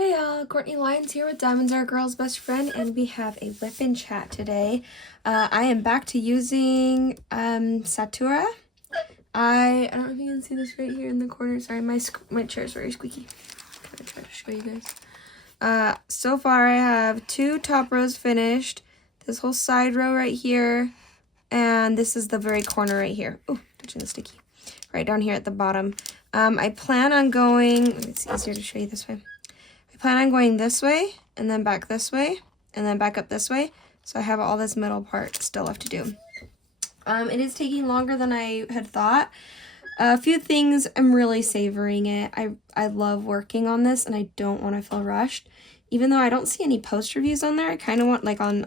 Hey y'all, CourtneyLyons here with Diamonds Are a Girl's Best Friend, and we have a whip and chat today. I am back to using Satura. I don't know if you can see this right here in the corner. Sorry, my chair is very squeaky. I'm gonna try to show you guys. So far I have 2 top rows finished, this whole side row right here, and this is the very corner right here. Oh, touching the sticky. Right down here at the bottom. I plan on going, it's easier to show you this way. Plan on going this way and then back this way and then back up this way, so I have all this middle part still left to do. It is taking longer than I had thought. A few things, I'm really savoring it. I love working on this and I don't want to feel rushed, even though I don't see any post reviews on there. I kind of want, like on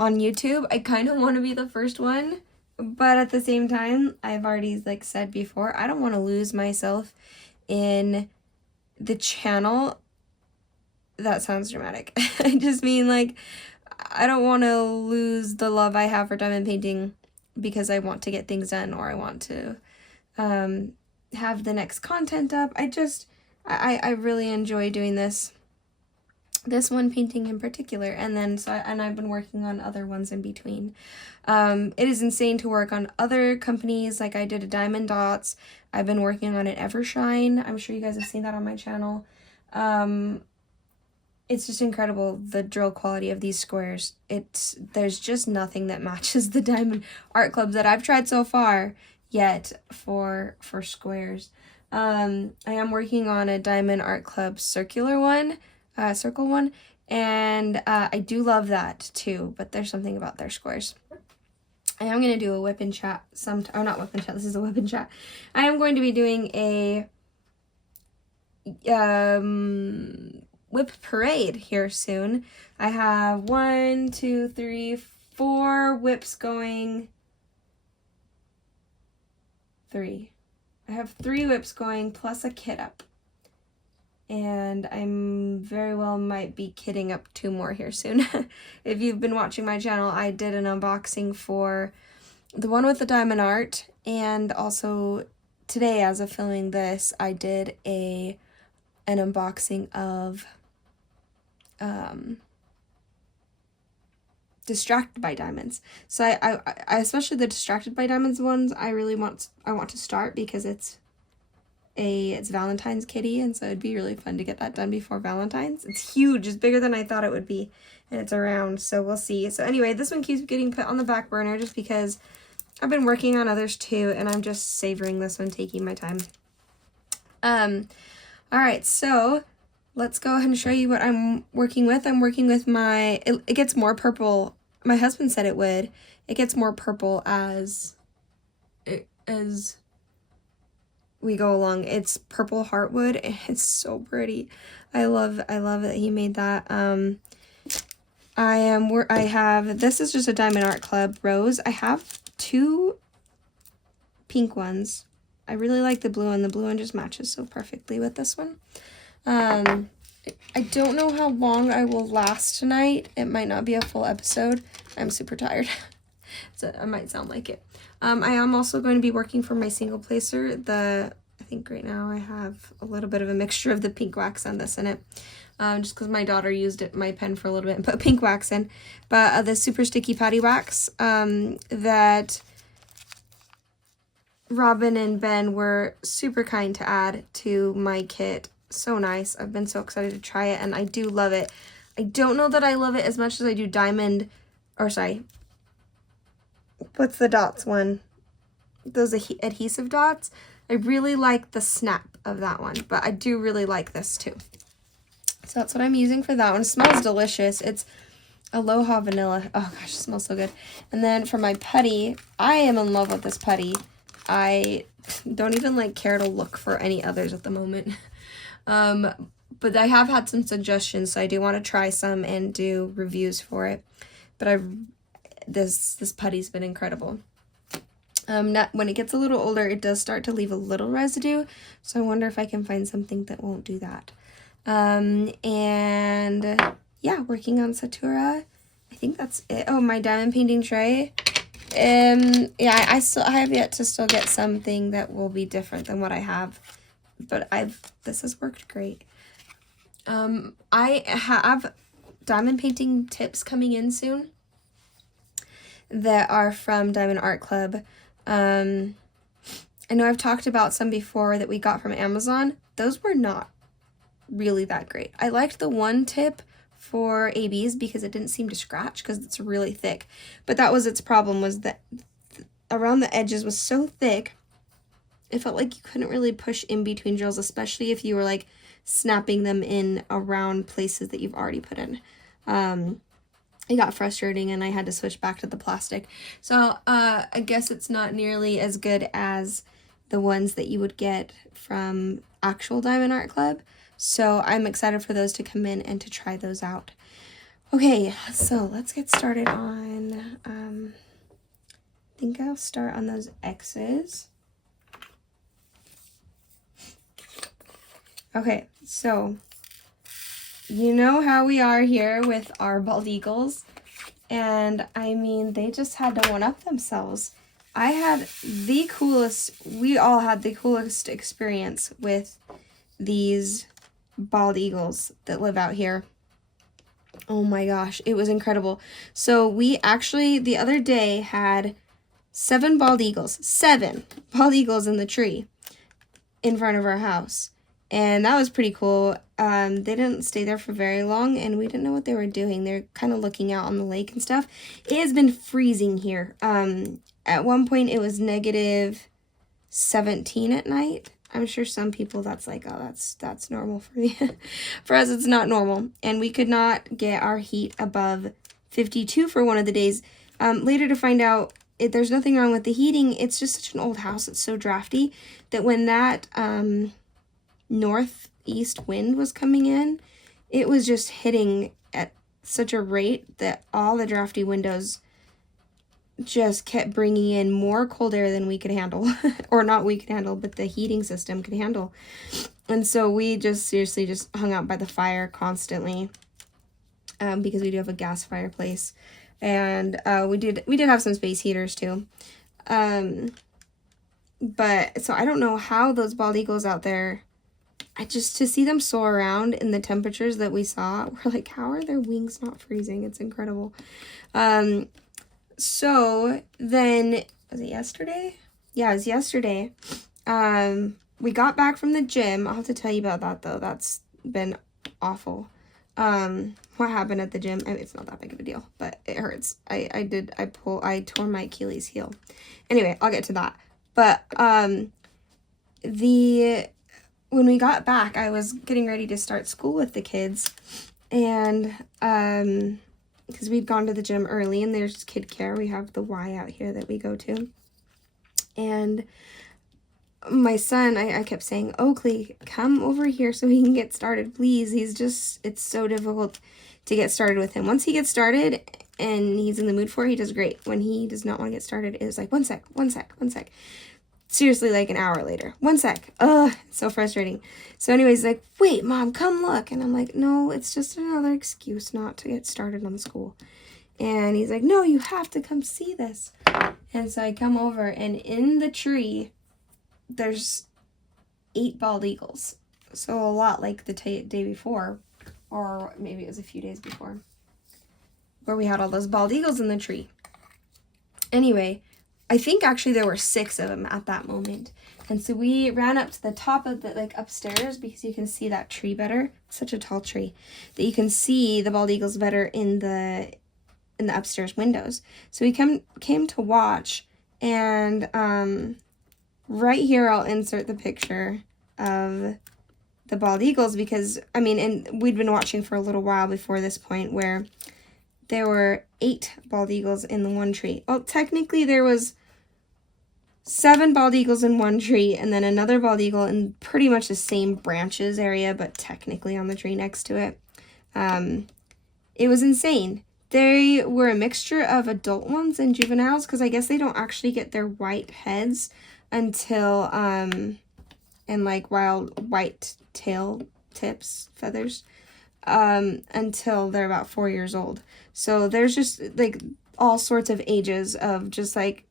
YouTube, I kind of want to be the first one, but at the same time, I've already said before, I don't want to lose myself in the channel. That sounds dramatic. I just mean, I don't want to lose the love I have for diamond painting because I want to get things done, or I want to have the next content up. I really enjoy doing this one painting in particular, and I've been working on other ones in between. It is insane to work on other companies. Like I did a Diamond Dots. I've been working on an Evershine. I'm sure you guys have seen that on my channel. It's just incredible, the drill quality of these squares. There's just nothing that matches the Diamond Art Clubs that I've tried so far yet for squares. I am working on a Diamond Art Club circle one, and I do love that too, but there's something about their squares. I am going to do a whip and chat not whip and chat, this is a whip and chat. I am going to be doing a whip parade here soon. I have 1, 2, 3, 4 whips going. 3. I have 3 whips going plus a kit up. And I'm very well might be kitting up 2 more here soon. If you've been watching my channel, I did an unboxing for the one with the diamond art, and also today, as of filming this, I did an unboxing of Distracted by Diamonds. So I especially the Distracted by Diamonds ones, I want to start because it's Valentine's kitty, and so it'd be really fun to get that done before Valentine's. It's huge. It's bigger than I thought it would be, and it's around, so we'll see. So anyway, this one keeps getting put on the back burner just because I've been working on others too, and I'm just savoring this one, taking my time. Alright, so let's go ahead and show you what I'm working with. I'm working with it gets more purple. My husband said it would. It gets more purple as we go along. It's purple heartwood. It's so pretty. I love that he made that. This is just a Diamond Art Club rose. I have 2 pink ones. I really like the blue one. The blue one just matches so perfectly with this one. I don't know how long I will last tonight. It might not be a full episode. I'm super tired. So I might sound like it. I am also going to be working for my single placer. I think right now I have a little bit of a mixture of the pink wax and this in it. Just because my daughter used my pen for a little bit and put pink wax in. But the super sticky PaddyWaxx that Robin and Ben were super kind to add to my kit. So nice. I've been so excited to try it, and I do love it. I don't know that I love it as much as I do what's the dots one? Those adhesive dots. I really like the snap of that one, but I do really like this too. So that's what I'm using for that one. It smells delicious. It's Aloha Vanilla. Oh gosh, it smells so good. And then for my putty, I am in love with this putty. I don't even care to look for any others at the moment. But I have had some suggestions, so I do want to try some and do reviews for it. But this putty's been incredible. When it gets a little older, it does start to leave a little residue, so I wonder if I can find something that won't do that. And yeah, working on Satura. I think that's it. Oh, my diamond painting tray. Yeah, I have yet to still get something that will be different than what I have but this has worked great. I have diamond painting tips coming in soon that are from Diamond Art Club. I know I've talked about some before that we got from Amazon. Those were not really that great. I liked the one tip for ABs because it didn't seem to scratch because it's really thick. But that was its problem, was that around the edges was so thick, it felt like you couldn't really push in between drills, especially if you were like snapping them in around places that you've already put in. It got frustrating and I had to switch back to the plastic. So I guess it's not nearly as good as the ones that you would get from actual Diamond Art Club. So I'm excited for those to come in and to try those out. Okay, so let's get started on, I think I'll start on those X's. Okay, so you know how we are here with our bald eagles, and I mean, they just had to one-up themselves. I had the coolest, we all had the coolest experience with these bald eagles that live out here. Oh my gosh, it was incredible. So we actually, the other day, had 7 bald eagles in the tree in front of our house. And that was pretty cool. They didn't stay there for very long, and we didn't know what they were doing. They're kind of looking out on the lake and stuff. It has been freezing here. At one point, it was negative 17 at night. I'm sure some people that's like, oh, that's normal for me. For us, it's not normal. And we could not get our heat above 52 for one of the days. Later to find out, there's nothing wrong with the heating. It's just such an old house. It's so drafty that when that northeast wind was coming in, it was just hitting at such a rate that all the drafty windows just kept bringing in more cold air than we could handle. Or not we could handle, but the heating system could handle. And so we just seriously just hung out by the fire constantly, because we do have a gas fireplace, and we did have some space heaters too. But so I don't know how those bald eagles out there, to see them soar around in the temperatures that we saw, we're like, how are their wings not freezing? It's incredible. So then, was it yesterday? Yeah, it was yesterday. We got back from the gym. I'll have to tell you about that though. That's been awful. What happened at the gym? I mean, it's not that big of a deal, but it hurts. I tore my Achilles heel. Anyway, I'll get to that. But, when we got back, I was getting ready to start school with the kids, and, because we'd gone to the gym early, and there's kid care. We have the Y out here that we go to, and my son, I kept saying, Oakley, come over here so he can get started, please. It's so difficult to get started with him. Once he gets started, and he's in the mood for it, he does great. When he does not want to get started, it's like, one sec. Seriously, like an hour later. 1 sec. Ugh, so frustrating. So anyways, like, wait, Mom, come look. And I'm like, no, it's just another excuse not to get started on school. And he's like, no, you have to come see this. And so I come over, and in the tree, there's 8 bald eagles. So a lot like the day before, or maybe it was a few days before, where we had all those bald eagles in the tree. Anyway, I think actually there were 6 of them at that moment. And so we ran up to the top of the, like, upstairs, because you can see that tree better. Such a tall tree that you can see the bald eagles better in the upstairs windows. So we came to watch, and right here I'll insert the picture of the bald eagles, because I mean, and we'd been watching for a little while before this point, where there were 8 bald eagles in the one tree. Well, technically there was 7 bald eagles in one tree, and then another bald eagle in pretty much the same branches area, but technically on the tree next to it. It was insane. They were a mixture of adult ones and juveniles, because I guess they don't actually get their white heads until, and like wild white tail tips, feathers, until they're about 4 years old. So there's just like all sorts of ages of just like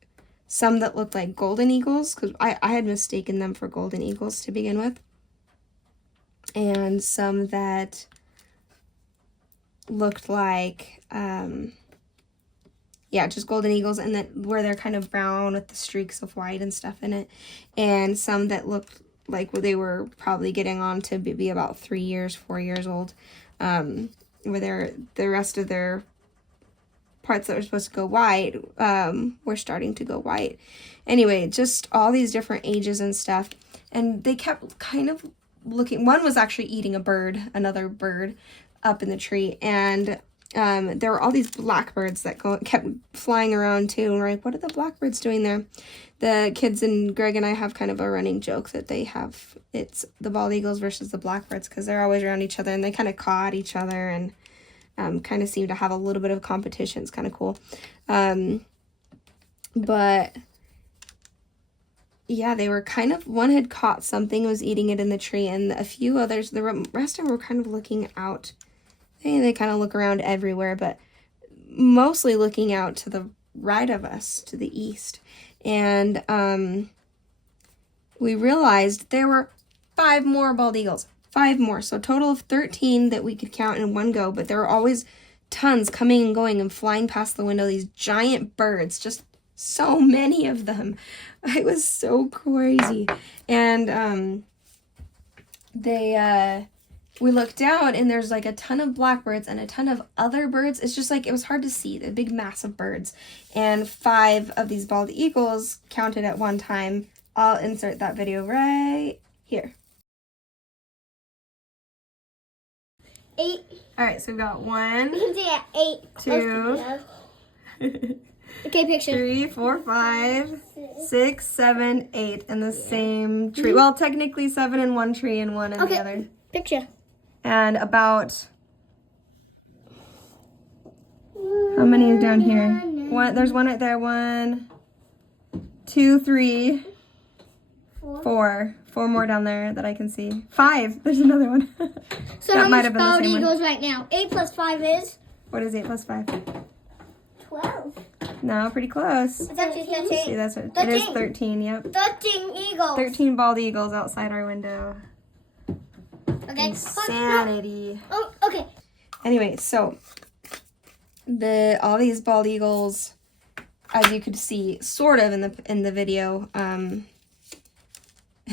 some that look like golden eagles, because I had mistaken them for golden eagles to begin with. and some that looked like, yeah, just golden eagles, and then where they're kind of brown with the streaks of white and stuff in it, and some that looked like they were probably getting on to be about 3 years, 4 years old, where the rest of their parts that were supposed to go white were starting to go white. Anyway, just all these different ages and stuff, and they kept kind of looking. One was actually eating another bird up in the tree, and there were all these blackbirds that kept flying around too, and we're like, what are the blackbirds doing there? The kids and Greg and I have kind of a running joke that it's the bald eagles versus the blackbirds, because they're always around each other, and they kind of caw at each other, and kind of seem to have a little bit of competition. It's kind of cool. But yeah, they were kind of, one had caught something, was eating it in the tree, and a few others, the rest of them were kind of looking out. They kind of look around everywhere, but mostly looking out to the right of us, to the east. And we realized there were 5 more bald eagles. 5 more. So a total of 13 that we could count in one go, but there were always tons coming and going and flying past the window. These giant birds, just so many of them. It was so crazy. And we looked down, and there's like a ton of blackbirds and a ton of other birds. It's just like, it was hard to see, the big mass of birds. And 5 of these bald eagles counted at one time. I'll insert that video right here. 8. All right, so we've got 1, Yeah, 8. 2, Okay, picture. 3, 4, 5, 6, 7, 8 in the same tree. Well, technically 7 in one tree and 1 in the other. Picture. And about, how many are down here? There's 1 right there. 1, 2, 3, 4. 4 more down there that I can see. 5. There's another one. So how much bald eagles right now? 8 plus 5 is? What is 8 plus 5? 12. No, pretty close. It's actually 13. See, that's what 13. It is 13, yep. 13 eagles. 13 bald eagles outside our window. Okay. Insanity. Oh, okay. Anyway, so all these bald eagles, as you could see, sort of in the video,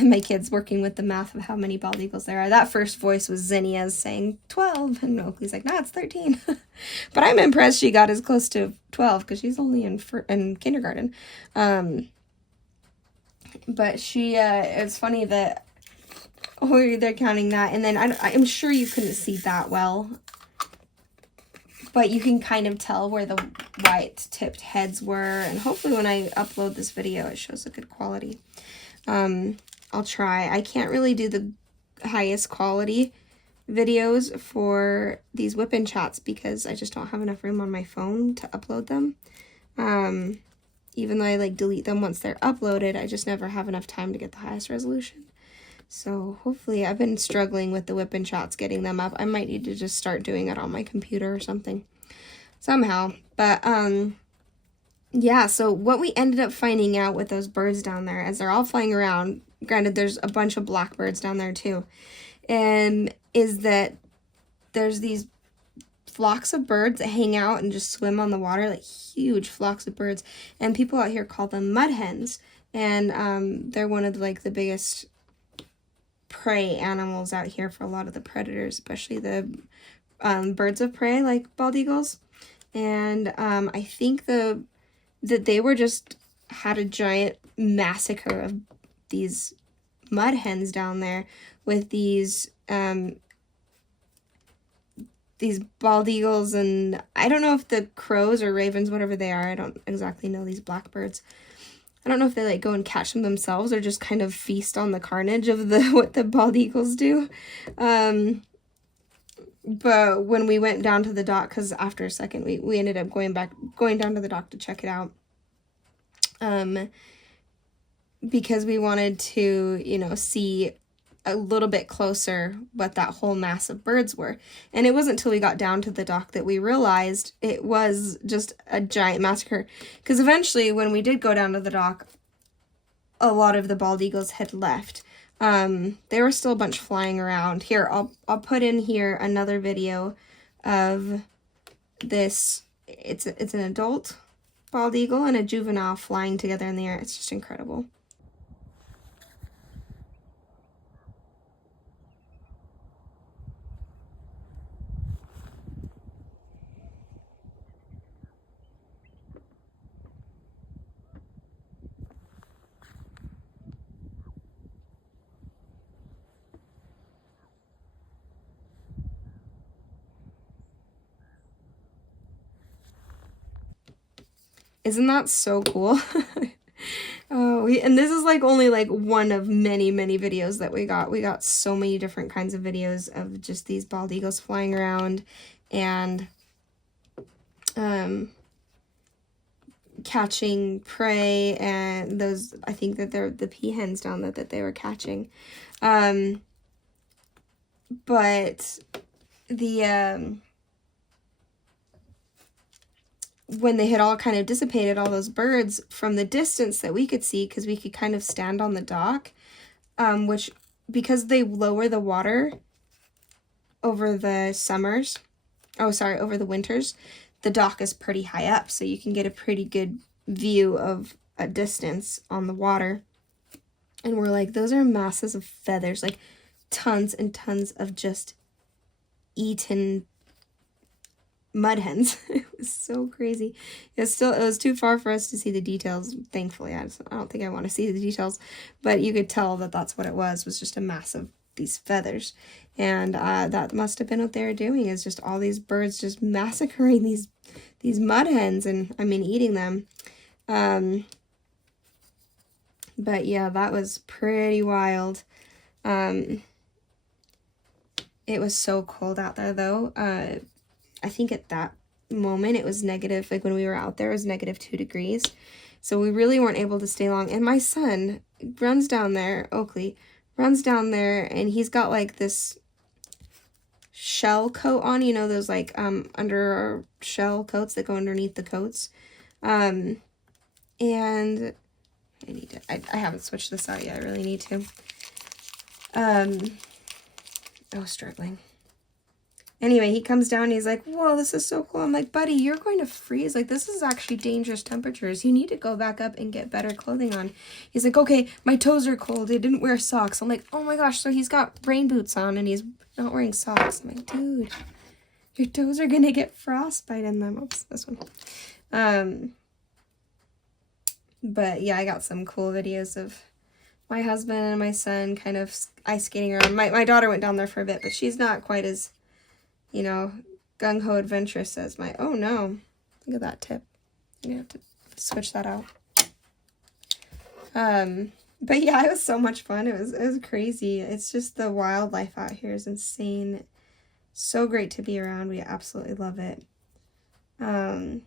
my kid's working with the math of how many bald eagles there are. That first voice was Zinnia's saying 12, and Oakley's like, no, it's 13. But I'm impressed she got as close to 12 because she's only in kindergarten. But it's funny that they're counting that, and then I'm sure you couldn't see that well, but you can kind of tell where the white tipped heads were, and hopefully when I upload this video it shows a good quality. I'll try. I can't really do the highest quality videos for these whip-in chats because I just don't have enough room on my phone to upload them. Even though I like delete them once they're uploaded, I just never have enough time to get the highest resolution. So hopefully, I've been struggling with the whip-in chats, getting them up. I might need to just start doing it on my computer or something somehow. But yeah, so what we ended up finding out with those birds down there, as they're all flying around, granted there's a bunch of blackbirds down there too, is that there's these flocks of birds that hang out and just swim on the water, like huge flocks of birds, and people out here call them mud hens, and they're one of like the biggest prey animals out here for a lot of the predators, especially the birds of prey like bald eagles. And I think that they were just had a giant massacre of these mud hens down there with these bald eagles, and I don't know if the crows or ravens, whatever they are, I don't exactly know these blackbirds. I don't know if they like go and catch them themselves or just kind of feast on the carnage of what the bald eagles do. But when we went down to the dock, because after a second we ended up going down to the dock to check it out. Because we wanted to, see a little bit closer what that whole mass of birds were. And it wasn't until we got down to the dock that we realized it was just a giant massacre. Because eventually, when we did go down to the dock, a lot of the bald eagles had left. There were still a bunch flying around. Here, I'll put in here another video of this. It's an adult bald eagle and a juvenile flying together in the air. It's just incredible. Isn't that so cool? And this is like only like one of many videos that we got. We got so many different kinds of videos of just these bald eagles flying around and catching prey, and those, I think that they're the peahens down there that they were catching. But the when they had all kind of dissipated, all those birds, from the distance that we could see, because we could kind of stand on the dock, which, because they lower the water over the summers, over the winters, the dock is pretty high up, so you can get a pretty good view of a distance on the water. And we're like, those are masses of feathers, like tons and tons of just eaten mud hens. It was so crazy. It was too far for us to see the details. Thankfully, I don't think I want to see the details, but you could tell that that's what it was just a mass of these feathers. And that must have been what they were doing, is just all these birds just massacring these mud hens, and I mean eating them. But yeah, that was pretty wild. It was so cold out there though. I think at that moment it was negative, like when we were out there, it was -2 degrees. So we really weren't able to stay long. And my son runs down there, Oakley, runs down there, and he's got like this shell coat on, you know, those like under shell coats that go underneath the coats. And I haven't switched this out yet. I really need to. Struggling. Anyway, he comes down and he's like, whoa, this is so cool. I'm like, buddy, you're going to freeze. Like, this is actually dangerous temperatures. You need to go back up and get better clothing on. He's like, okay, my toes are cold. I didn't wear socks. I'm like, oh my gosh. So he's got rain boots on and he's not wearing socks. I'm like, dude, your toes are going to get frostbite in them. Oops, this one. But yeah, I got some cool videos of my husband and my son kind of ice skating around. My daughter went down there for a bit, but she's not quite as, you know, gung-ho adventurous as my, oh no, look at that tip. I'm gonna have to switch that out. But yeah, it was so much fun. It was crazy. It's just the wildlife out here is insane. So great to be around. We absolutely love it. A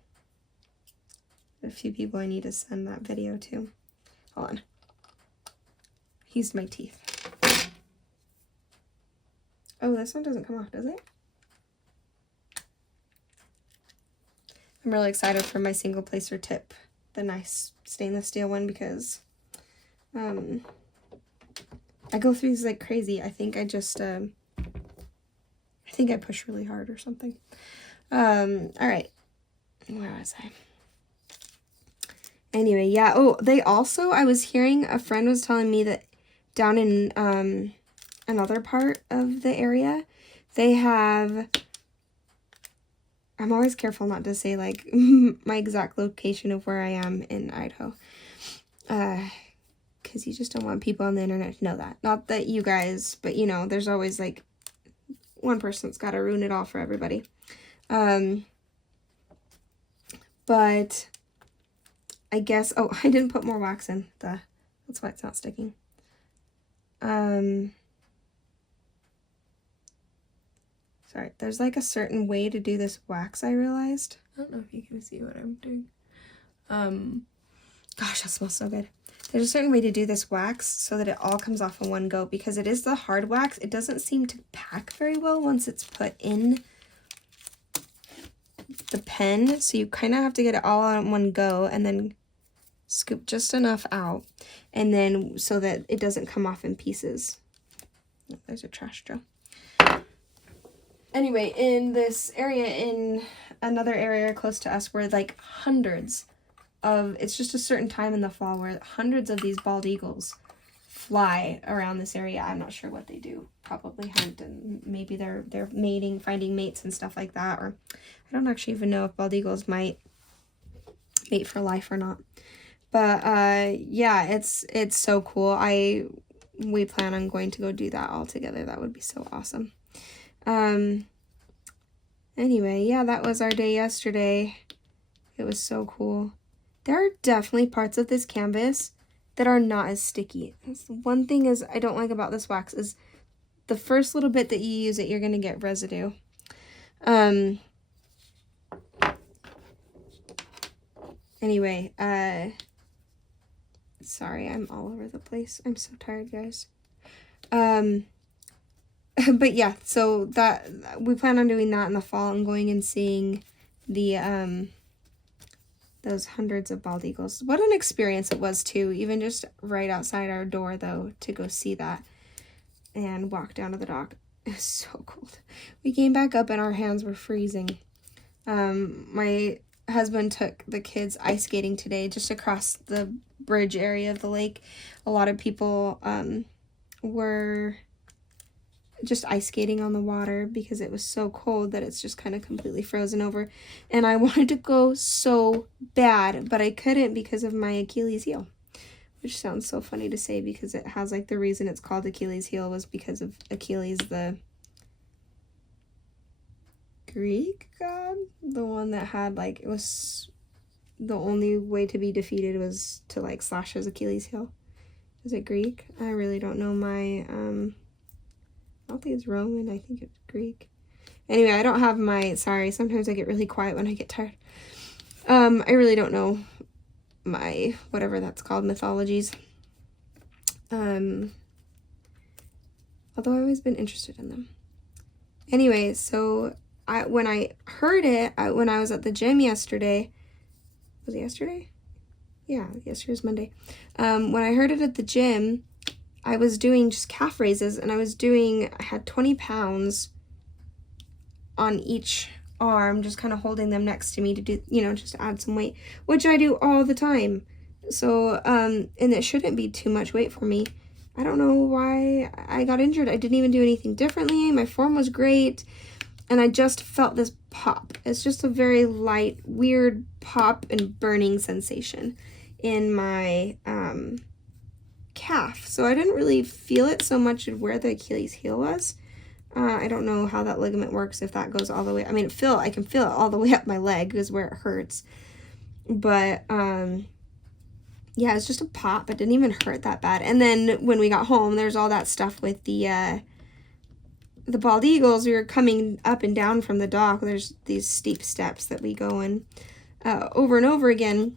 few people I need to send that video to. Hold on. I used my teeth. Oh, this one doesn't come off, does it? I'm really excited for my single placer tip, the nice stainless steel one, because I go through these like crazy. I think I just I think I push really hard or something. All right, where was I? Anyway, yeah. Oh, they also, I was hearing, a friend was telling me that down in another part of the area, they have, I'm always careful not to say like my exact location of where I am in Idaho, because you just don't want people on the internet to know that. Not that you guys, but you know, there's always like one person that's got to ruin it all for everybody. But I guess, oh, I didn't put more wax in. That's why it's not sticking. Sorry, there's like a certain way to do this wax, I realized. I don't know if you can see what I'm doing. Gosh, that smells so good. There's a certain way to do this wax so that it all comes off in one go, because it is the hard wax. It doesn't seem to pack very well once it's put in the pen, so you kind of have to get it all out in one go, and then scoop just enough out, and then so that it doesn't come off in pieces. Oh, there's a trash trail. Anyway, in this area, in another area close to us, were like hundreds of, it's just a certain time in the fall where hundreds of these bald eagles fly around this area. I'm not sure what they do. Probably hunt, and maybe they're mating, finding mates and stuff like that. Or I don't actually even know if bald eagles might mate for life or not. But yeah, it's so cool. We plan on going to go do that all together. That would be so awesome. Anyway, yeah, that was our day yesterday. It was so cool. There are definitely parts of this canvas that are not as sticky. That's the one thing is I don't like about this wax is the first little bit that you use it, you're going to get residue. Anyway, sorry, I'm all over the place. I'm so tired, guys. But yeah, so that we plan on doing that in the fall and going and seeing the those hundreds of bald eagles. What an experience it was too, even just right outside our door though, to go see that and walk down to the dock. It was so cold. We came back up and our hands were freezing. My husband took the kids ice skating today just across the bridge area of the lake. A lot of people were just ice skating on the water because it was so cold that it's just kind of completely frozen over. And I wanted to go so bad, but I couldn't because of my Achilles heel, which sounds so funny to say because it has like the reason it's called Achilles heel was because of Achilles, the Greek god, the one that had like, it was the only way to be defeated was to like slash his Achilles heel. Is it Greek? I really don't know my I don't think it's Roman. I think it's Greek. Anyway, I don't have my, sorry, sometimes I get really quiet when I get tired. I really don't know my, whatever that's called, mythologies. Although I've always been interested in them. Anyway, so when I heard it, when I was at the gym yesterday, was it yesterday? Yeah, yesterday's Monday. When I heard it at the gym, I was doing just calf raises, and I had 20 pounds on each arm, just kind of holding them next to me to do, just to add some weight, which I do all the time. So, and it shouldn't be too much weight for me. I don't know why I got injured. I didn't even do anything differently. My form was great, and I just felt this pop. It's just a very light, weird pop and burning sensation in my, calf. So I didn't really feel it so much where the Achilles heel was. I don't know how that ligament works, if that goes all the way. I mean, I can feel it all the way up my leg is where it hurts. But yeah, it's just a pop. It didn't even hurt that bad. And then when we got home, there's all that stuff with the bald eagles. We were coming up and down from the dock. There's these steep steps that we go in over and over again.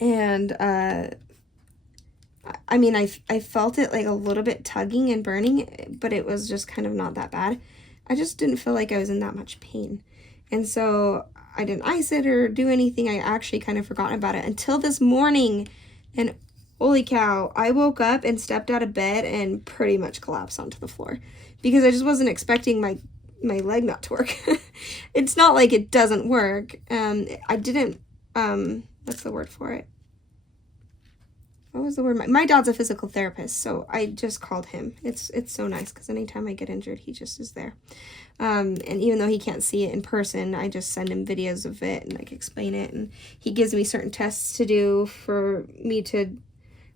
And I mean, I felt it like a little bit tugging and burning, but it was just kind of not that bad. I just didn't feel like I was in that much pain. And so I didn't ice it or do anything. I actually kind of forgotten about it until this morning. And holy cow, I woke up and stepped out of bed and pretty much collapsed onto the floor because I just wasn't expecting my leg not to work. It's not like it doesn't work. I didn't, what's the word for it? What was the word? My dad's a physical therapist, so I just called him. It's so nice because anytime I get injured, he just is there. And even though he can't see it in person, I just send him videos of it and like explain it. And he gives me certain tests to do for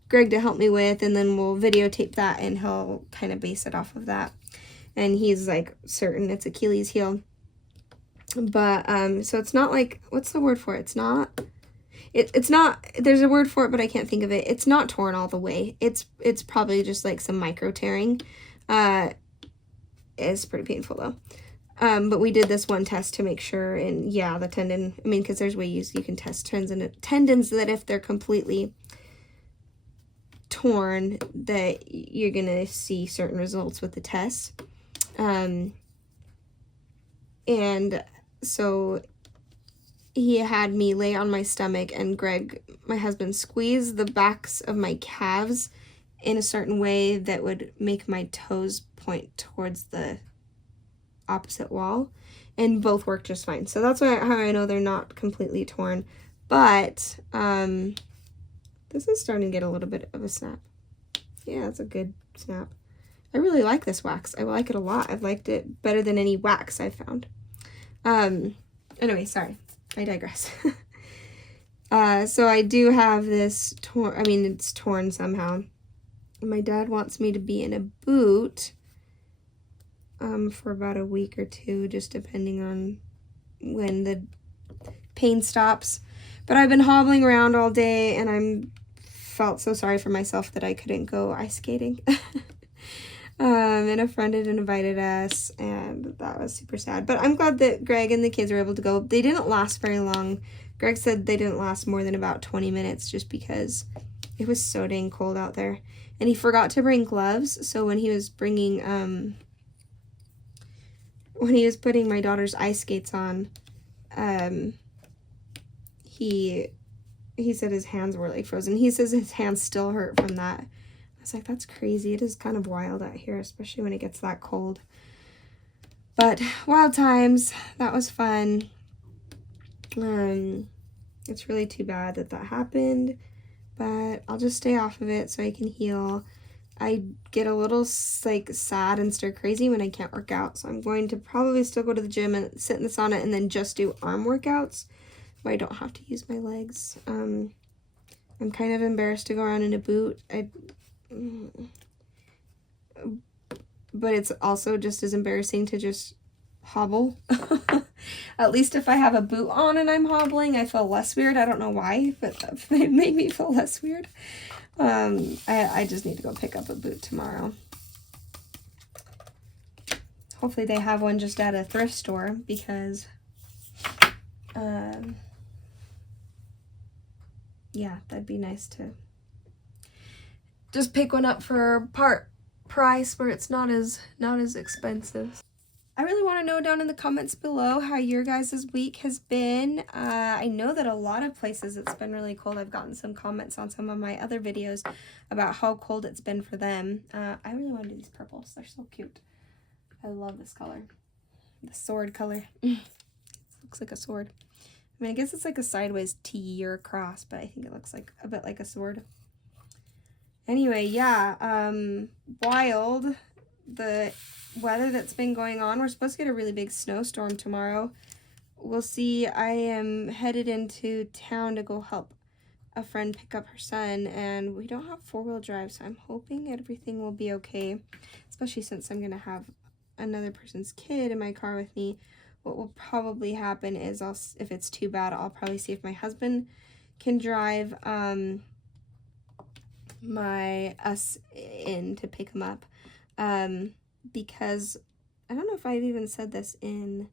Greg to help me with, and then we'll videotape that and he'll kind of base it off of that. And he's like certain it's Achilles heel. But so it's not like, what's the word for it? It's not, there's a word for it, but I can't think of it. It's not torn all the way. It's probably just like some micro tearing. It's pretty painful though. But we did this one test to make sure, and yeah, the tendon, I mean, because there's ways you can test tendons that if they're completely torn, that you're going to see certain results with the test. And so he had me lay on my stomach, and Greg, my husband, squeezed the backs of my calves in a certain way that would make my toes point towards the opposite wall, and both worked just fine. So that's how I know they're not completely torn. But this is starting to get a little bit of a snap. Yeah, that's a good snap. I really like this wax. I like it a lot. I've liked it better than any wax I've found. Anyway, sorry. I digress. So I do have this torn. I mean, it's torn somehow. My dad wants me to be in a boot for about a week or two, just depending on when the pain stops. But I've been hobbling around all day, and I'm felt so sorry for myself that I couldn't go ice skating. And a friend had invited us, and that was super sad. But I'm glad that Greg and the kids were able to go. They didn't last very long. Greg said they didn't last more than about 20 minutes just because it was so dang cold out there. And he forgot to bring gloves, so when he was bringing, when he was putting my daughter's ice skates on, he said his hands were like frozen. He says his hands still hurt from that. I was like, that's crazy. It is kind of wild out here, especially when it gets that cold. But wild times. That was fun. It's really too bad that happened, but I'll just stay off of it so I can heal. I get a little like sad and stir crazy when I can't work out, so I'm going to probably still go to the gym and sit in the sauna and then just do arm workouts where I don't have to use my legs. I'm kind of embarrassed to go around in a boot. But it's also just as embarrassing to just hobble. At least if I have a boot on and I'm hobbling, I feel less weird. I don't know why, but it made me feel less weird. I just need to go pick up a boot tomorrow. Hopefully they have one just at a thrift store, because yeah, that'd be nice to just pick one up for part price where it's not as expensive. I really want to know down in the comments below how your guys' week has been. I know that a lot of places it's been really cold. I've gotten some comments on some of my other videos about how cold it's been for them. I really want to do these purples. They're so cute. I love this color. The sword color. It looks like a sword. I mean, I guess it's like a sideways T or a cross, but I think it looks like a bit like a sword. Anyway, yeah, wild. The weather that's been going on. We're supposed to get a really big snowstorm tomorrow. We'll see. I am headed into town to go help a friend pick up her son, and we don't have four-wheel drive, so I'm hoping everything will be okay, especially since I'm gonna have another person's kid in my car with me. What will probably happen is if it's too bad, I'll probably see if my husband can drive us in to pick him up. Because I don't know if I've even said this in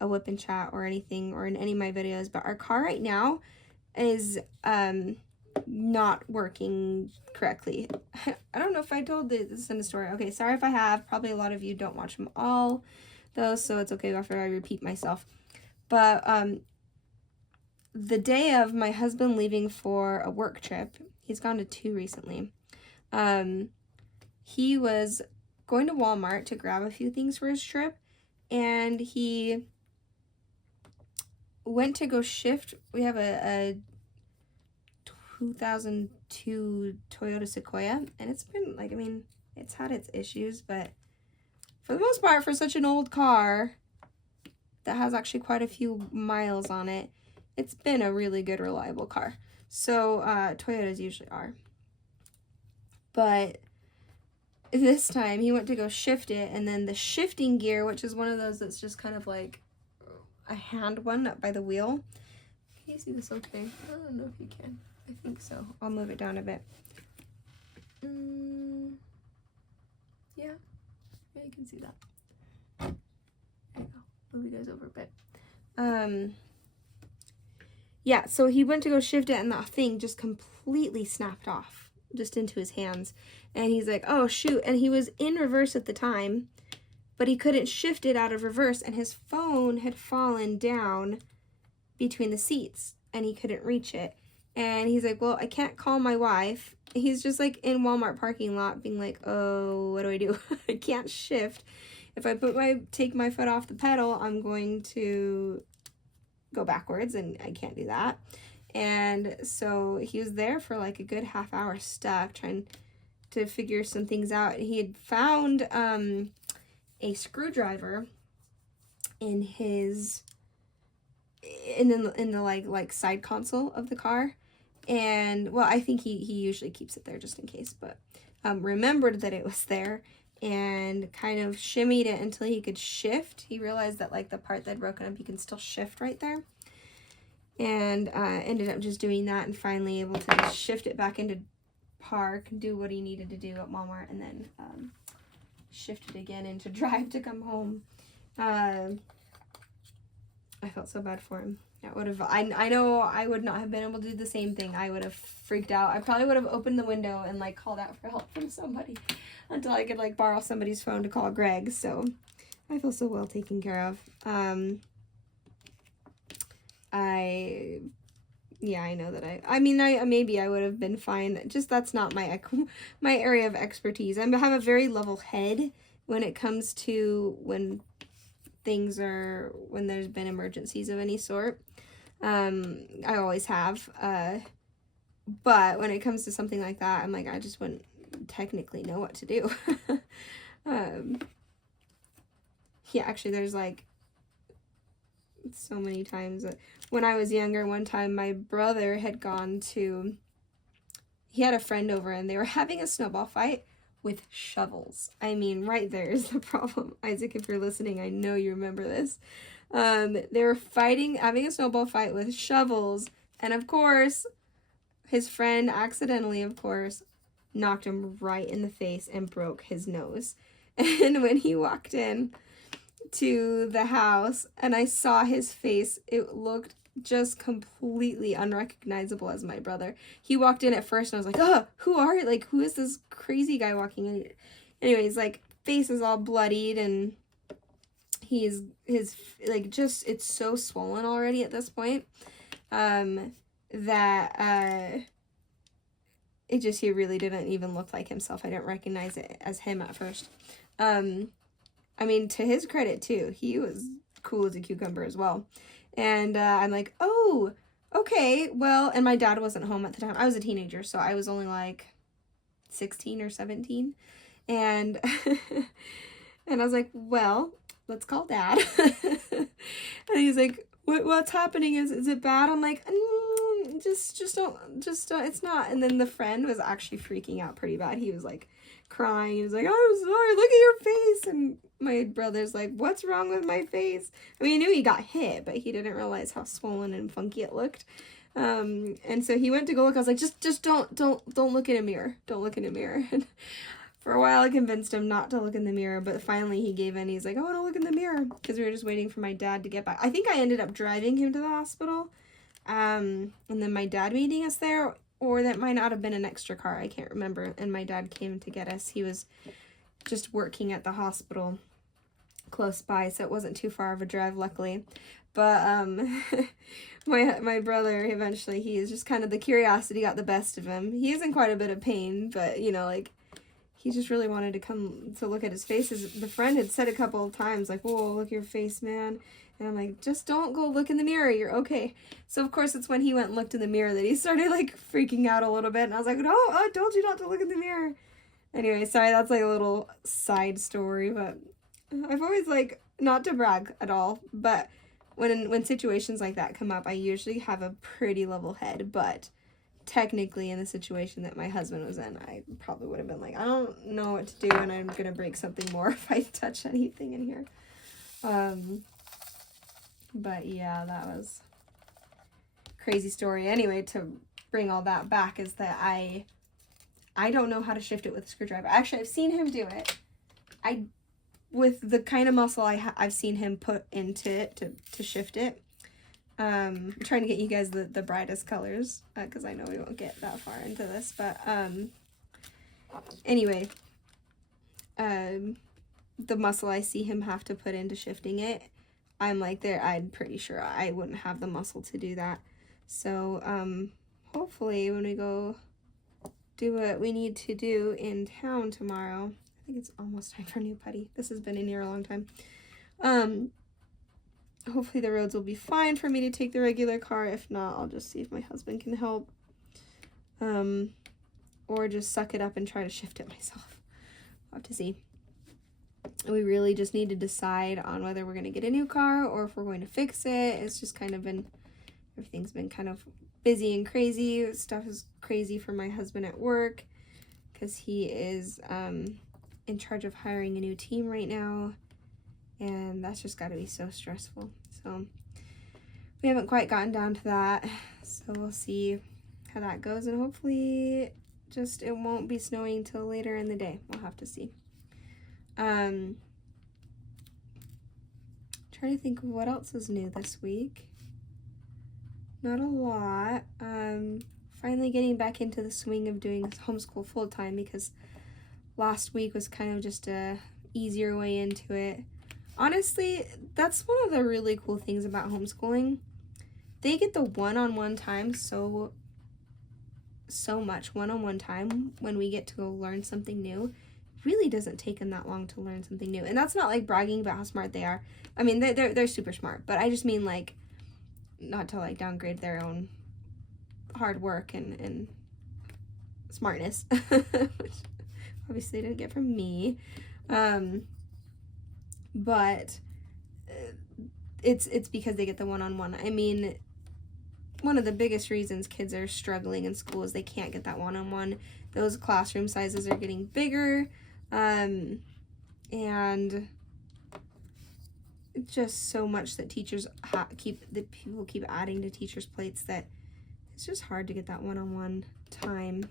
a whip and chat or anything, or in any of my videos, but our car right now is not working correctly. I don't know if I told this in the story. Okay, sorry if I have. Probably a lot of you don't watch them all though, so it's okay after I repeat myself. But the day of my husband leaving for a work trip, he's gone to 2 recently, he was going to Walmart to grab a few things for his trip, and he went to go shift. We have a 2002 Toyota Sequoia, and it's been, like, I mean, it's had its issues, but for the most part, for such an old car that has actually quite a few miles on it, it's been a really good, reliable car. So, Toyotas usually are. But this time he went to go shift it, and then the shifting gear, which is one of those that's just kind of like a hand one up by the wheel. Can you see this okay? I don't know if you can. I think so. I'll move it down a bit. Yeah, you can see that. There you go. Move you guys over a bit. Yeah, so he went to go shift it, and the thing just completely snapped off, just into his hands. And he's like, oh, shoot. And he was in reverse at the time, but he couldn't shift it out of reverse, and his phone had fallen down between the seats and he couldn't reach it. And he's like, well, I can't call my wife. He's just like in Walmart parking lot being like, oh, what do I do? I can't shift. If I take my foot off the pedal, I'm going to go backwards, and I can't do that. And so he was there for like a good half hour stuck trying to figure some things out. He had found a screwdriver in the like side console of the car. And well, I think he usually keeps it there just in case, but remembered that it was there and kind of shimmied it until he could shift. He realized that like the part that had broken up, he can still shift right there. And ended up just doing that and finally able to just shift it back into park, do what he needed to do at Walmart, and then shift it again into drive to come home. I felt so bad for him. I know I would not have been able to do the same thing. I would have freaked out. I probably would have opened the window and like called out for help from somebody until I could like borrow somebody's phone to call Greg. So I feel so well taken care of. I know that maybe I would have been fine. Just that's not my area of expertise. I have a very level head when it comes to when there's been emergencies of any sort. I always have. But when it comes to something like that, I'm like, I just wouldn't technically know what to do. Yeah, actually, there's like so many times when I was younger. One time my brother had he had a friend over and they were having a snowball fight with shovels. I mean, right there is the problem. Isaac, if you're listening, I know you remember this. They were having a snowball fight with shovels, and of course, his friend accidentally, of course, knocked him right in the face and broke his nose. And when he walked in to the house and I saw his face, it looked just completely unrecognizable as my brother. He walked in at first and I was like, oh, who is this crazy guy walking in? Anyways, like, face is all bloodied and his like, just, it's so swollen already at this point, that, he really didn't even look like himself. I didn't recognize it as him at first. I mean, to his credit too, he was cool as a cucumber as well. And I'm like, oh, okay, well, and my dad wasn't home at the time. I was a teenager, so I was only like 16 or 17. And and I was like, well, let's call Dad. And he's like, what's happening? Is it bad? I'm like, just don't, it's not. And then the friend was actually freaking out pretty bad. He was like crying. He was like, oh, I'm sorry, look at your face. And my brother's like, what's wrong with my face? I mean, he knew he got hit, but he didn't realize how swollen and funky it looked. And so he went to go look. I was like, just don't look in a mirror. Don't look in a mirror. And for a while I convinced him not to look in the mirror, but finally he gave in. He's like, I want to look in the mirror, because we were just waiting for my dad to get back. I think I ended up driving him to the hospital. And then my dad meeting us there, or that might not have been an extra car. I can't remember. And my dad came to get us. He was just working at the hospital close by, so it wasn't too far of a drive, luckily. But my brother, eventually, he is just kind of, the curiosity got the best of him. He is in quite a bit of pain, but, you know, like, he just really wanted to come to look at his face. The friend had said a couple of times, like, whoa, look at your face, man. And I'm like, just don't go look in the mirror. You're okay. So, of course, it's when he went and looked in the mirror that he started, like, freaking out a little bit. And I was like, no, I told you not to look in the mirror. Anyway, sorry, that's, like, a little side story. But I've always, like, not to brag at all, but when situations like that come up, I usually have a pretty level head. But technically, in the situation that my husband was in, I probably would have been like, I don't know what to do, and I'm going to break something more if I touch anything in here. But yeah, that was a crazy story. Anyway, to bring all that back is that I don't know how to shift it with a screwdriver. Actually, I've seen him do it. With the kind of muscle I've seen him put into it to shift it. I'm trying to get you guys the brightest colors, because I know we won't get that far into this. But anyway, the muscle I see him have to put into shifting it, I'm like, I'm pretty sure I wouldn't have the muscle to do that. So, hopefully when we go do what we need to do in town tomorrow, I think it's almost time for a new putty. This has been in here a long time. Hopefully the roads will be fine for me to take the regular car. If not, I'll just see if my husband can help. Or just suck it up and try to shift it myself. I'll have to see. We really just need to decide on whether we're going to get a new car or if we're going to fix it. It's just kind of been, everything's been kind of busy and crazy. Stuff is crazy for my husband at work because he is in charge of hiring a new team right now. And that's just got to be so stressful. So we haven't quite gotten down to that. So we'll see how that goes. And hopefully just it won't be snowing till later in the day. We'll have to see. Trying to think of what else is new this week. Not a lot. Finally getting back into the swing of doing homeschool full time because last week was kind of just a easier way into it. Honestly, that's one of the really cool things about homeschooling. They get the one-on-one time so much one-on-one time when we get to go learn something new. It really doesn't take them that long to learn something new. And that's not like bragging about how smart they are. I mean, they're super smart, but I just mean like not to like downgrade their own hard work and smartness, which obviously they didn't get from me. But it's because they get the one-on-one. I mean, one of the biggest reasons kids are struggling in school is they can't get that one-on-one. Those classroom sizes are getting bigger, and just so much that teachers people keep adding to teachers' plates that it's just hard to get that one-on-one time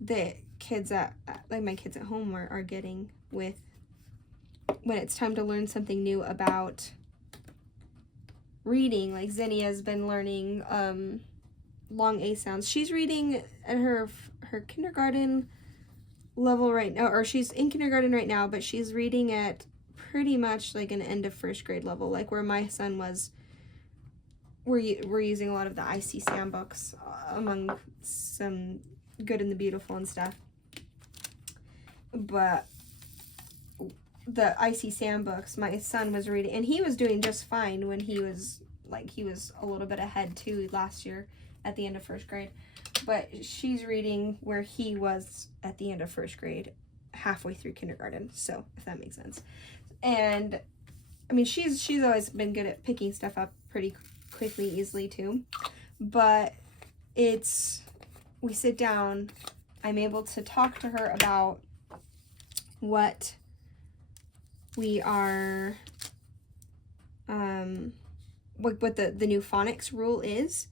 that kids like my kids at home are getting with when it's time to learn something new about reading. Like Zinnia's been learning long A sounds. She's reading at her kindergarten level right now, or she's in kindergarten right now, but she's reading at pretty much like an end of first grade level, like where my son was. We're using a lot of the IC Sam books, among some Good and the Beautiful and stuff. But the IC Sam books, my son was reading, and he was doing just fine when he was a little bit ahead too last year at the end of first grade. But she's reading where he was at the end of first grade, halfway through kindergarten. So if that makes sense. And I mean, she's always been good at picking stuff up pretty quickly, easily too. But we sit down, I'm able to talk to her about what we are, what the new phonics rule is,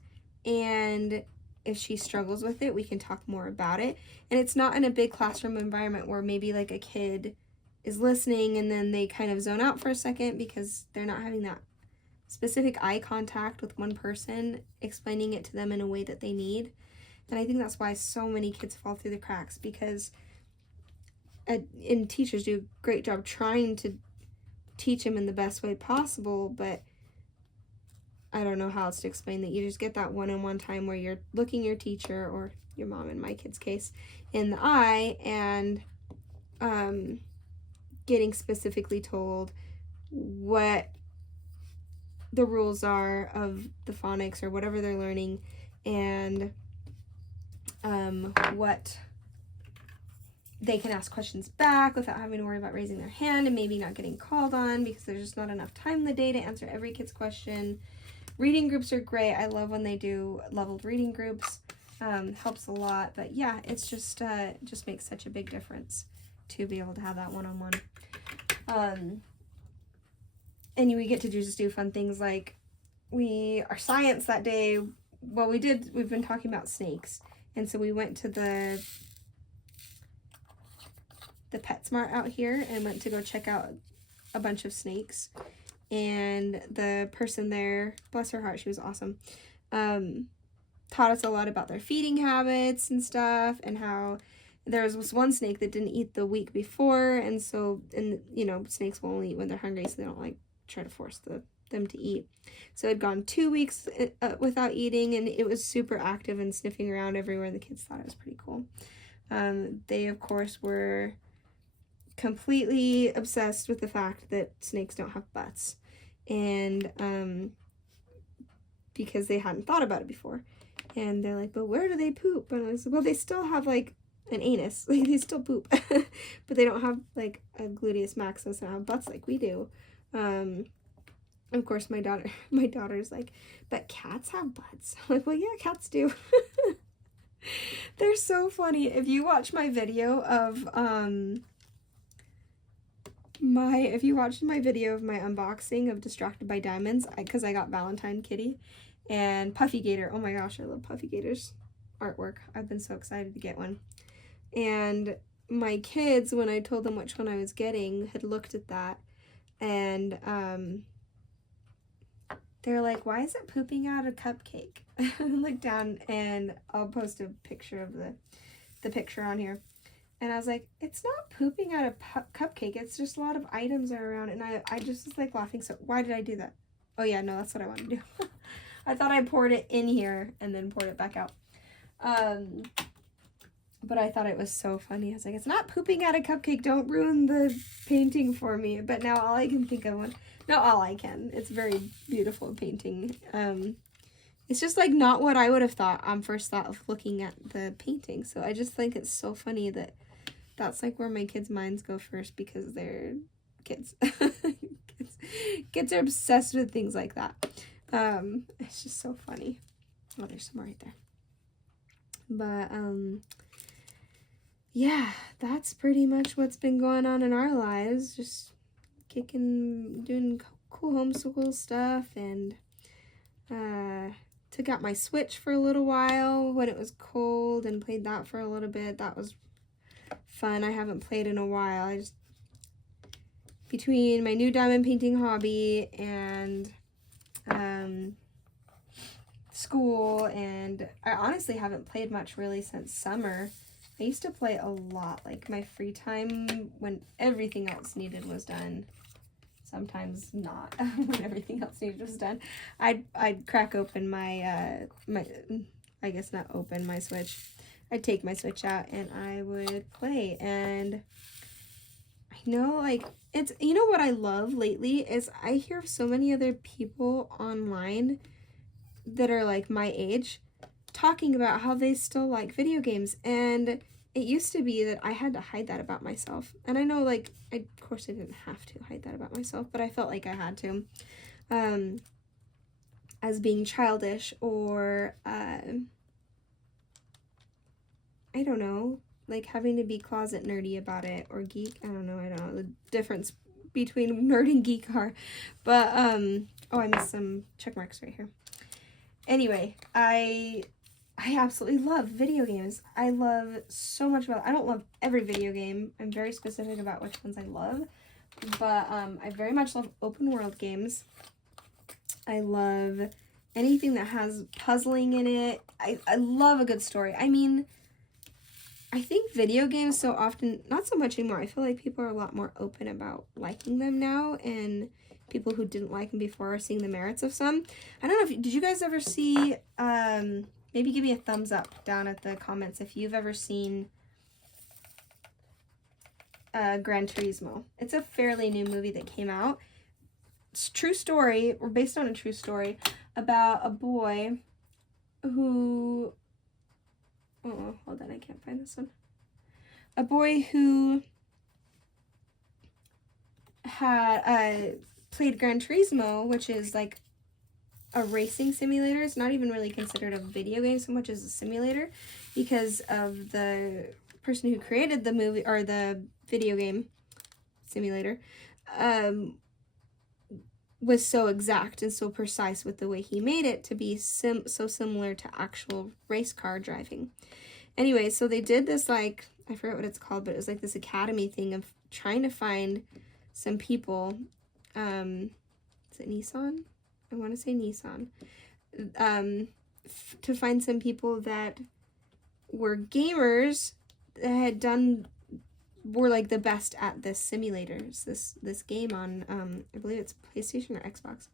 and if she struggles with it, we can talk more about it. And it's not in a big classroom environment where maybe like a kid is listening and then they kind of zone out for a second because they're not having that specific eye contact with one person explaining it to them in a way that they need. And I think that's why so many kids fall through the cracks, because and teachers do a great job trying to teach them in the best way possible, but I don't know how else to explain that. You just get that one-on-one time where you're looking your teacher, or your mom in my kid's case, in the eye and getting specifically told what the rules are of the phonics or whatever they're learning, and what they can ask questions back without having to worry about raising their hand and maybe not getting called on because there's just not enough time in the day to answer every kid's question. Reading groups are great. I love when they do leveled reading groups. Helps a lot. But yeah, it's just makes such a big difference to be able to have that one-on-one. And we get to just do fun things like our science that day. Well, we've been talking about snakes. And so we went to the PetSmart out here and went to go check out a bunch of snakes. And the person there, bless her heart, she was awesome, taught us a lot about their feeding habits and stuff, and how there was one snake that didn't eat the week before, and snakes will only eat when they're hungry, so they don't like try to force the them to eat. So it had gone 2 weeks without eating, and it was super active and sniffing around everywhere. The kids thought it was pretty cool. They, of course, were completely obsessed with the fact that snakes don't have butts, and because they hadn't thought about it before. And they're like, but where do they poop? And I was like, well, they still have, like, an anus. Like, they still poop. But they don't have, like, a gluteus maximus and have butts like we do. Of course, my daughter's like, but cats have butts. I'm like, well, yeah, cats do. They're so funny. If you watch my video of, if you watched my video of my unboxing of Distracted by Diamonds, because I got Valentine Kitty and Puffy Gator. Oh my gosh, I love Puffy Gator's artwork. I've been so excited to get one. And my kids, when I told them which one I was getting, had looked at that, and they're like, why is it pooping out a cupcake? I looked down, and I'll post a picture of the picture on here. And I was like, it's not pooping out a cupcake. It's just a lot of items are around. And I just was like laughing. So why did I do that? Oh yeah, no, that's what I wanted to do. I thought I poured it in here and then poured it back out. But I thought it was so funny. I was like, it's not pooping out a cupcake. Don't ruin the painting for me. But now all I can think of, not all I can. It's a very beautiful painting. It's just like not what I would have thought on first thought of looking at the painting. So I just think it's so funny that that's like where my kids' minds go first, because they're kids. Kids are obsessed with things like that. It's just so funny. Oh, there's some right there. But yeah, that's pretty much what's been going on in our lives. Just doing cool homeschool stuff, and took out my Switch for a little while when it was cold and played that for a little bit. That was fun. I haven't played in a while. Between my new diamond painting hobby and school, and I honestly haven't played much really since summer. I used to play a lot, like my free time when everything else needed was done. Sometimes not when everything else needed was done. I'd crack open my I guess not open my Switch. I'd take my Switch out and I would play. And I know, like, it's, you know what I love lately is I hear so many other people online that are like my age talking about how they still like video games. And it used to be that I had to hide that about myself. And I know, like, of course I didn't have to hide that about myself, but I felt like I had to. As being childish, or, I don't know, like having to be closet nerdy about it, or geek. I don't know the difference between nerd and geek are. But, oh, I missed some check marks right here. Anyway, I absolutely love video games. I love so much about, I don't love every video game. I'm very specific about which ones I love. But I very much love open world games. I love anything that has puzzling in it. I love a good story. I mean, I think video games so often, not so much anymore. I feel like people are a lot more open about liking them now, and people who didn't like them before are seeing the merits of some. I don't know if, did you guys ever see, maybe give me a thumbs up down at the comments if you've ever seen Gran Turismo. It's a fairly new movie that came out. It's a true story, or based on a true story, about a boy who, oh, hold on, I can't find this one. A boy who had played Gran Turismo, which is like a racing simulator. It's not even really considered a video game so much as a simulator, because of the person who created the movie, or the video game simulator, was so exact and so precise with the way he made it to be so similar to actual race car driving. Anyway, so they did this, like, I forget what it's called, but it was like this academy thing of trying to find some people, is it Nissan? I want to say Nissan. To find some people that were gamers that had done were like the best at this simulators, this game on I believe it's PlayStation or Xbox.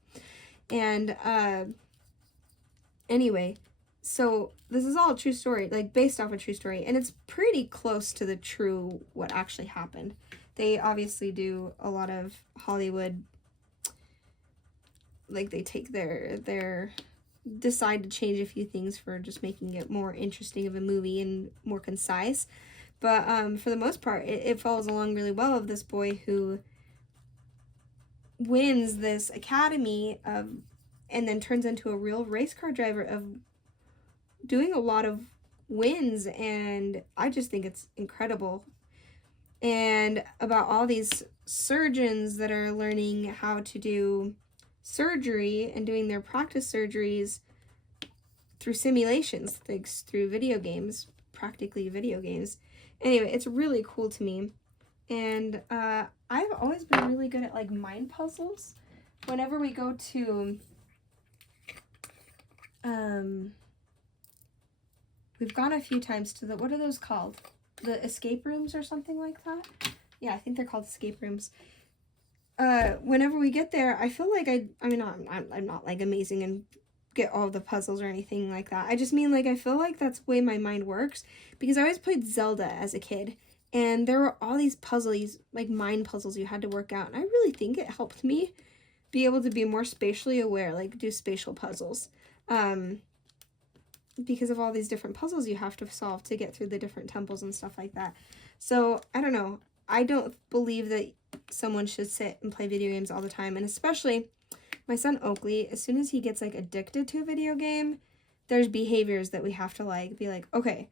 And anyway, so this is all a true story, like based off a true story, and it's pretty close to the true what actually happened. They obviously do a lot of Hollywood, like they take their decide to change a few things for just making it more interesting of a movie and more concise. But for the most part, it follows along really well of this boy who wins this academy of, and then turns into a real race car driver of doing a lot of wins, and I just think it's incredible. And about all these surgeons that are learning how to do surgery and doing their practice surgeries through simulations, like through video games, practically video games. Anyway, it's really cool to me. And I've always been really good at like mind puzzles. Whenever we go to we've gone a few times to the, what are those called? The escape rooms or something like that? Yeah, I think they're called escape rooms. Whenever we get there, I feel like I'm not like amazing and get all the puzzles or anything like that. I just mean like I feel like that's the way my mind works, because I always played Zelda as a kid, and there were all these puzzles, like mind puzzles you had to work out, and I really think it helped me be able to be more spatially aware, like do spatial puzzles. Because of all these different puzzles you have to solve to get through the different temples and stuff like that. So, I don't know. I don't believe that someone should sit and play video games all the time. And especially my son Oakley, as soon as he gets like addicted to a video game, there's behaviors that we have to like be like, okay,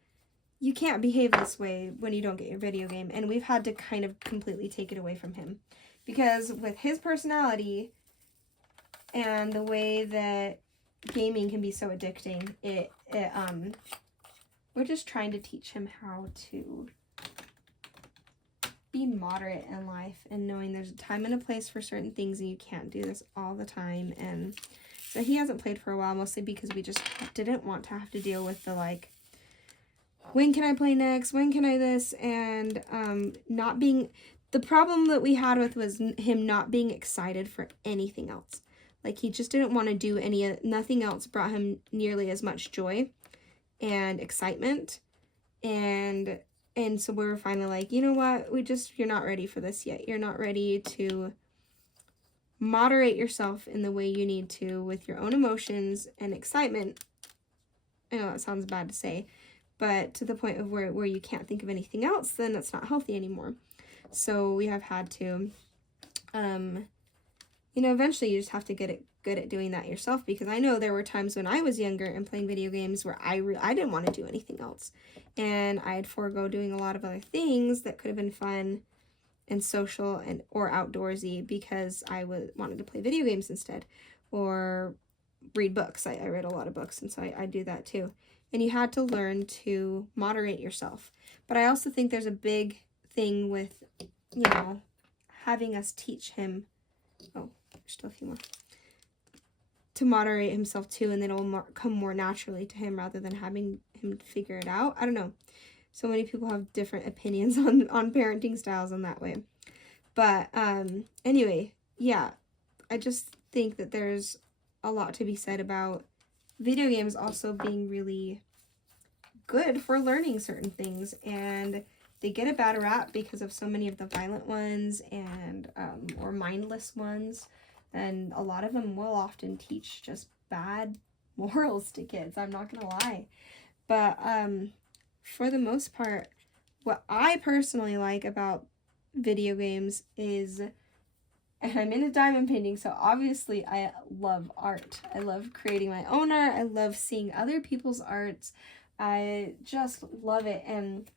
you can't behave this way when you don't get your video game. And we've had to kind of completely take it away from him. Because with his personality and the way that gaming can be so addicting, we're just trying to teach him how to be moderate in life and knowing there's a time and a place for certain things, and you can't do this all the time. And so he hasn't played for a while, mostly because we just didn't want to have to deal with the like, when can I play next, when can I this, and not being, the problem that we had with was him not being excited for anything else. Like, he just didn't want to do nothing else brought him nearly as much joy and excitement. And so we were finally like, you know what, you're not ready for this yet. You're not ready to moderate yourself in the way you need to with your own emotions and excitement. I know that sounds bad to say, but to the point of where you can't think of anything else, then that's not healthy anymore. So we have had to, eventually you just have to get good at doing that yourself, because I know there were times when I was younger and playing video games where I didn't want to do anything else. And I'd forego doing a lot of other things that could have been fun and social or outdoorsy because I wanted to play video games instead, or read books. I read a lot of books, and so I do that too. And you had to learn to moderate yourself. But I also think there's a big thing with, having us teach him, there's still a few more, to moderate himself too, and then it'll come more naturally to him rather than having him figure it out. I don't know. So many people have different opinions on parenting styles in that way. But anyway, yeah, I just think that there's a lot to be said about video games also being really good for learning certain things, and they get a bad rap because of so many of the violent ones and or mindless ones, and a lot of them will often teach just bad morals to kids. I'm not gonna lie, but for the most part, what I personally like about video games is, and I'm into diamond painting, so obviously I love art. I love creating my own art. I love seeing other people's arts. I just love it. And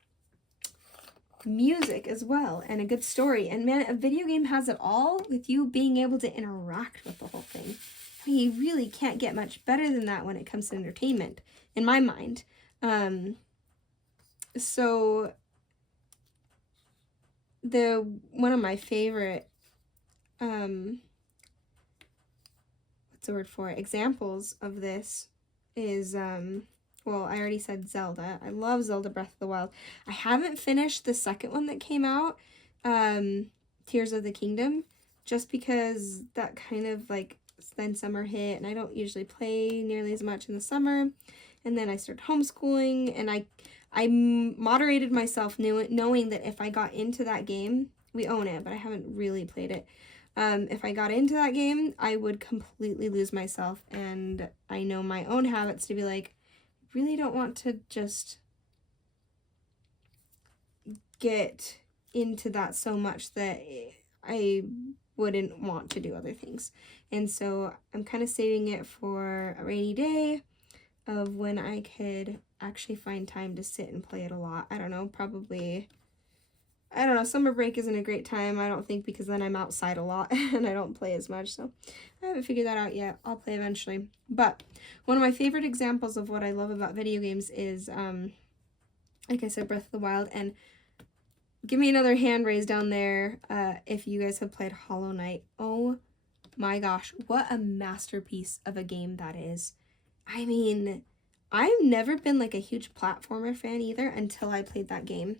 music as well, and a good story. And man, a video game has it all, with you being able to interact with the whole thing. I mean, you really can't get much better than that when it comes to entertainment, in my mind. So one of my favorite what's the word for it? Examples of this is well, I already said Zelda. I love Zelda Breath of the Wild. I haven't finished the second one that came out, Tears of the Kingdom, just because that kind of like then summer hit and I don't usually play nearly as much in the summer. And then I started homeschooling and I moderated myself knowing that if I got into that game, we own it, but I haven't really played it. If I got into that game, I would completely lose myself. And I know my own habits to be like, really don't want to just get into that so much that I wouldn't want to do other things. And so I'm kind of saving it for a rainy day of when I could actually find time to sit and play it a lot. I don't know, probably, I don't know, summer break isn't a great time, I don't think, because then I'm outside a lot and I don't play as much, so I haven't figured that out yet. I'll play eventually. But one of my favorite examples of what I love about video games is, like I said, Breath of the Wild, and give me another hand raised down there if you guys have played Hollow Knight. Oh my gosh, what a masterpiece of a game that is. I mean, I've never been like a huge platformer fan either until I played that game.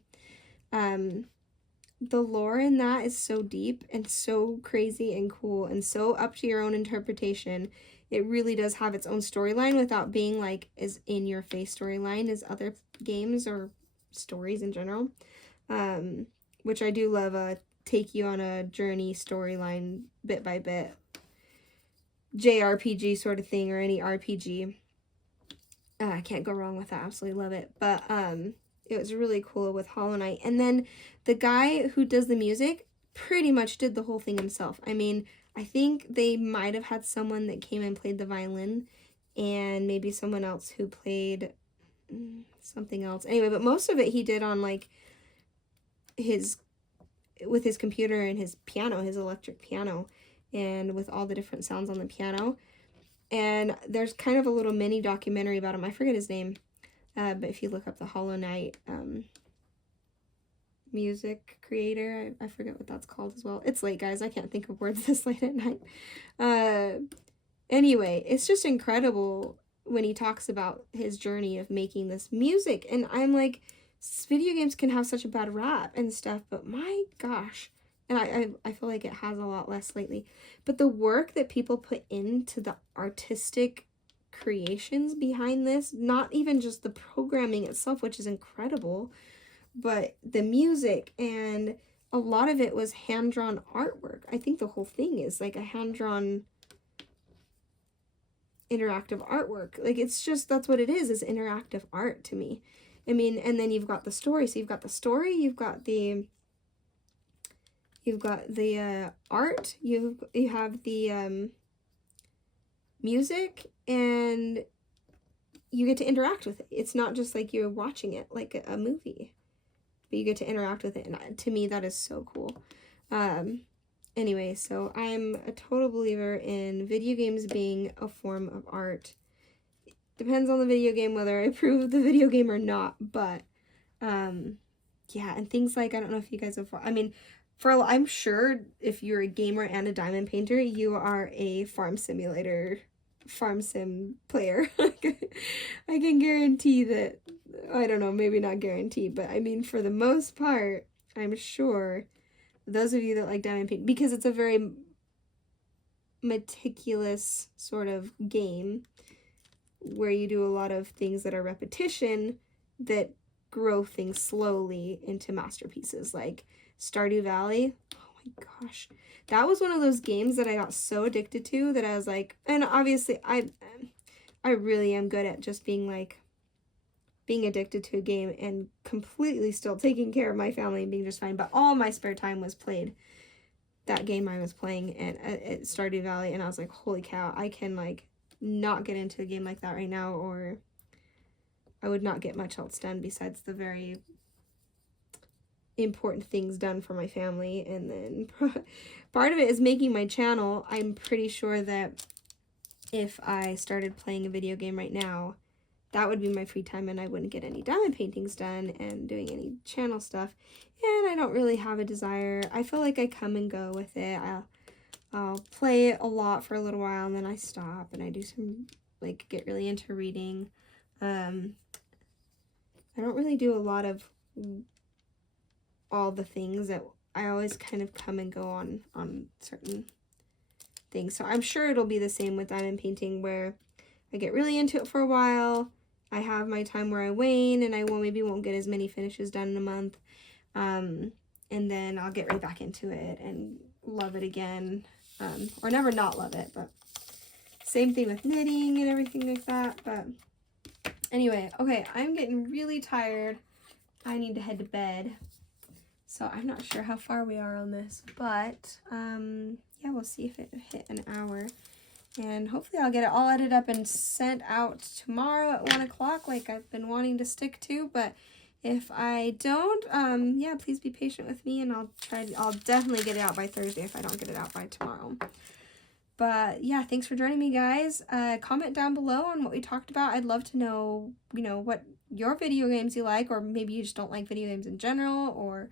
The lore in that is so deep and so crazy and cool and so up to your own interpretation. It really does have its own storyline without being like as in your face storyline as other games or stories in general. Which I do love, take you on a journey storyline bit by bit. JRPG sort of thing, or any RPG. I can't go wrong with that. Absolutely love it. But it was really cool with Hollow Knight. And then the guy who does the music pretty much did the whole thing himself. I mean, I think they might have had someone that came and played the violin, and maybe someone else who played something else. Anyway, but most of it he did on like with his computer and his piano, his electric piano, and with all the different sounds on the piano. And there's kind of a little mini documentary about him. I forget his name, but if you look up the Hollow Knight music creator, I forget what that's called as well. It's late, guys. I can't think of words this late at night. Anyway, it's just incredible when he talks about his journey of making this music. And I'm like, video games can have such a bad rap and stuff, but my gosh. And I feel like it has a lot less lately. But the work that people put into the artistic creations behind this, not even just the programming itself, which is incredible, but the music, and a lot of it was hand-drawn artwork. I think the whole thing is like a hand-drawn interactive artwork. Like, it's just, that's what it is interactive art to me. I mean, and then you've got the story. So you've got the story, you've got the art, you have the music, and you get to interact with it. It's not just like you're watching it like a movie, but you get to interact with it, and to me that is so cool. Anyway, so I'm a total believer in video games being a form of art. Depends on the video game whether I approve of the video game or not, but yeah, and things like, I don't know if you guys have, I mean, I'm sure if you're a gamer and a diamond painter, you are a farm sim player. I can guarantee that, I don't know, maybe not guarantee, but I mean, for the most part, I'm sure those of you that like diamond paint, because it's a very meticulous sort of game where you do a lot of things that are repetition that grow things slowly into masterpieces, like Stardew Valley. Oh my gosh, that was one of those games that I got so addicted to that I was like, and obviously I really am good at just being addicted to a game and completely still taking care of my family and being just fine, but all my spare time was played that game I was playing at Stardew Valley, and I was like, holy cow, I can like not get into a game like that right now, or I would not get much else done besides the very important things done for my family. And then part of it is making my channel. I'm pretty sure that if I started playing a video game right now, that would be my free time and I wouldn't get any diamond paintings done and doing any channel stuff. And I don't really have a desire. I feel like I come and go with it. I'll play it a lot for a little while and then I stop and I do some, like, get really into reading. I don't really do a lot of all the things that I always kind of come and go on certain things. So I'm sure it'll be the same with diamond painting, where I get really into it for a while. I have my time where I wane and I maybe won't get as many finishes done in a month. And then I'll get right back into it and love it again. Or never not love it, but same thing with knitting and everything like that. But anyway, okay, I'm getting really tired. I need to head to bed. So I'm not sure how far we are on this, but yeah, we'll see if it hit an hour. And hopefully I'll get it all edited up and sent out tomorrow at 1 o'clock like I've been wanting to stick to. But if I don't, yeah, please be patient with me, and I'll definitely get it out by Thursday if I don't get it out by tomorrow. But yeah, thanks for joining me, guys. Comment down below on what we talked about. I'd love to know, you know, what your video games you like, or maybe you just don't like video games in general, or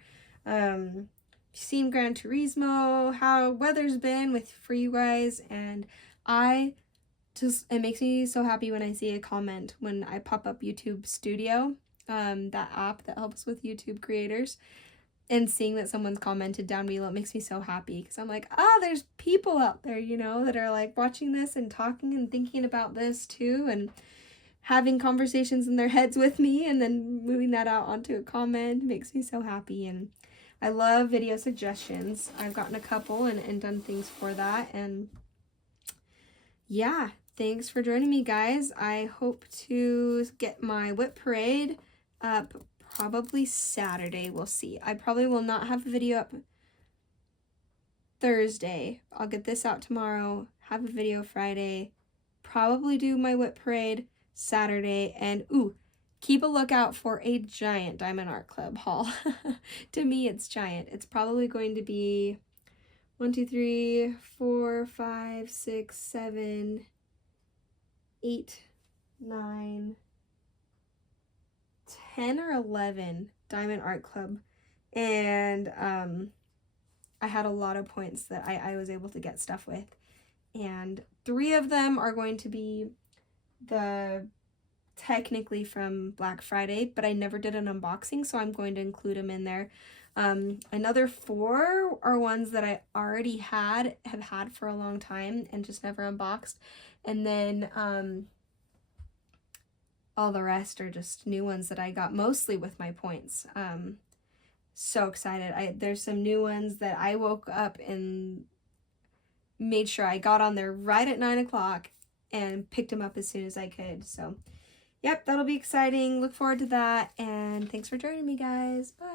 you've seen Gran Turismo, how weather's been for you guys. And it makes me so happy when I see a comment when I pop up YouTube Studio, that app that helps with YouTube creators, and seeing that someone's commented down below, it makes me so happy, because I'm like, there's people out there, you know, that are like watching this and talking and thinking about this too, and having conversations in their heads with me, and then moving that out onto a comment. It makes me so happy. And I love video suggestions. I've gotten a couple and done things for that. And yeah, thanks for joining me, guys. I hope to get my WIP parade up probably Saturday. We'll see. I probably will not have a video up Thursday. I'll get this out tomorrow, have a video Friday, probably do my WIP parade Saturday, and keep a lookout for a giant Diamond Art Club haul. To me, it's giant. It's probably going to be 1, 2, 3, 4, 5, 6, 7, 8, 9, 10 or 11 Diamond Art Club. And I had a lot of points that I was able to get stuff with. And 3 of them are going to be technically from Black Friday, but I never did an unboxing, so I'm going to include them in there. Another 4 are ones that I already have had for a long time and just never unboxed. And then all the rest are just new ones that I got mostly with my points. So excited. There's some new ones that I woke up and made sure I got on there right at 9 o'clock and picked them up as soon as I could. So yep, that'll be exciting. Look forward to that. And thanks for joining me, guys. Bye.